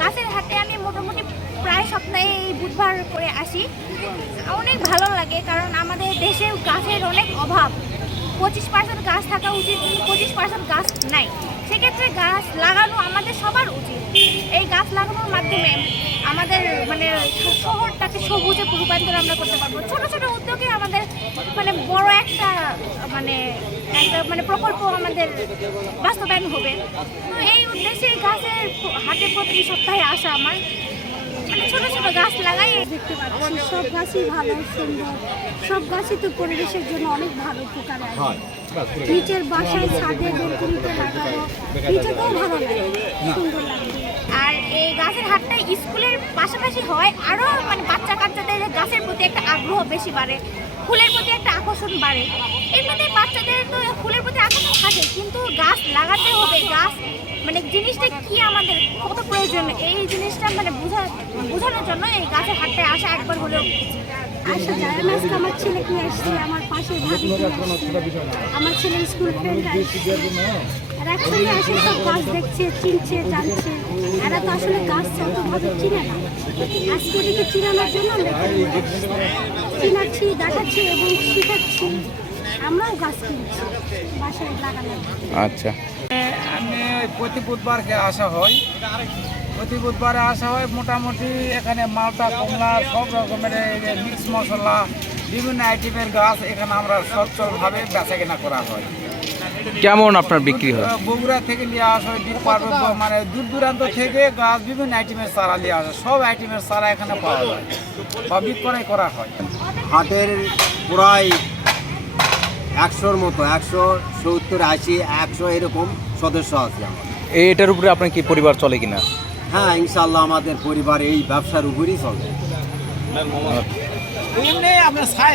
গাছের হাটে আমি মোটামুটি প্রায় সপ্তাহে এই বুধবার করে আসি। অনেক ভালো লাগে কারণ আমাদের দেশে গাছের অনেক অভাব। পঁচিশ পার্সেন্ট গাছ থাকা উচিত, কিন্তু পঁচিশ পার্সেন্ট গাছ নাই। সেক্ষেত্রে গাছ লাগানো আমাদের সবার উচিত। এই গাছ লাগানোর মাধ্যমে আমাদের মানে শহরটাকে সবুজে রূপান্তর আমরা করতে পারব। ছোট ছোট উদ্যোগে আমাদের মানে মানে একটা মানে প্রকল্প আমাদের বাস্তবায়ন হবে। তো এই উদ্দেশ্যে গাছের হাটে প্রতি সপ্তাহে আসা আমার। মানে ছোট ছোট গাছ লাগাই। দেখতে পাচ্ছি সব গাছই ভালো সুন্দর। সব গাছই তো পরিবেশের জন্য অনেক ভালো উপকার আসে নিচের বাসায় ছাদে বেলকুনিতে লাগানো নিচেতেও ভালো লাগে। সুন্দর লাগে। আর এই গাছের হাটটা স্কুলের পাশাপাশি হয় আরও মানে বাচ্চা কাচ্চাদের গাছের প্রতি একটা আগ্রহ বেশি বাড়ে। ফুলের প্রতি একটা আকর্ষণ বাড়ে। এমনিতে বাচ্চাদের তো ফুলের প্রতি আকর্ষণ থাকে, কিন্তু গাছ লাগাতে হবে, গাছ মানে জিনিসটা কি আমাদের, কত প্রয়োজন? এই জিনিসটা মানে বোঝা, বোঝানোর জন্য এই গাছের হাটটা আসা একবার হলেও। আসা যায় আমি আজকে আমার ছেলেকে আসছি, আমার পাশে ভাবি আমার ছেলের স্কুল ফ্রেন্ড আসছে, আর একসঙ্গে এসে সব গাছ দেখছে, চিনছে, জানছে। এরা তো আসলে গাছ অতভাবে চিনে না। আজকে এদিকে চিনানোর জন্য। চিনাচ্ছি দেখাচ্ছি এবং শেখাচ্ছি। আমরাও গাছ কিনছি বাসায় আচ্ছা। আমি প্রতি বুধবারকে আসা হয়। প্রতি বুধবারে আসা হয় মোটামুটি এখানে মালটা কমলা সব রকমের মিক্স মশলা বিভিন্ন আইটেমের গাছ এখানে আমরা সচ্ছলভাবে বেচা কেনা করা হয়। কেমন আপনার বিক্রি হয়? বগুড়া থেকে নিয়ে আসা হয় ডিপার মানে দূর দূরান্ত থেকে গাছ বিভিন্ন আইটেমের চারা নিয়ে আসে। সব আইটেমের চারা এখানে পাওয়া যায়। বা বিক্রয় করা হয়। হাটের প্রায় একশোর মতো একশো সত্তর আশি একশো এরকম সদস্য আছে আমার। এটার উপরে আপনার কি পরিবার চলে কিনা? হ্যাঁ ইনশাল্লাহ আমাদের পরিবার এই ব্যবসার উপরই চলে। এমনি আপনার ছাই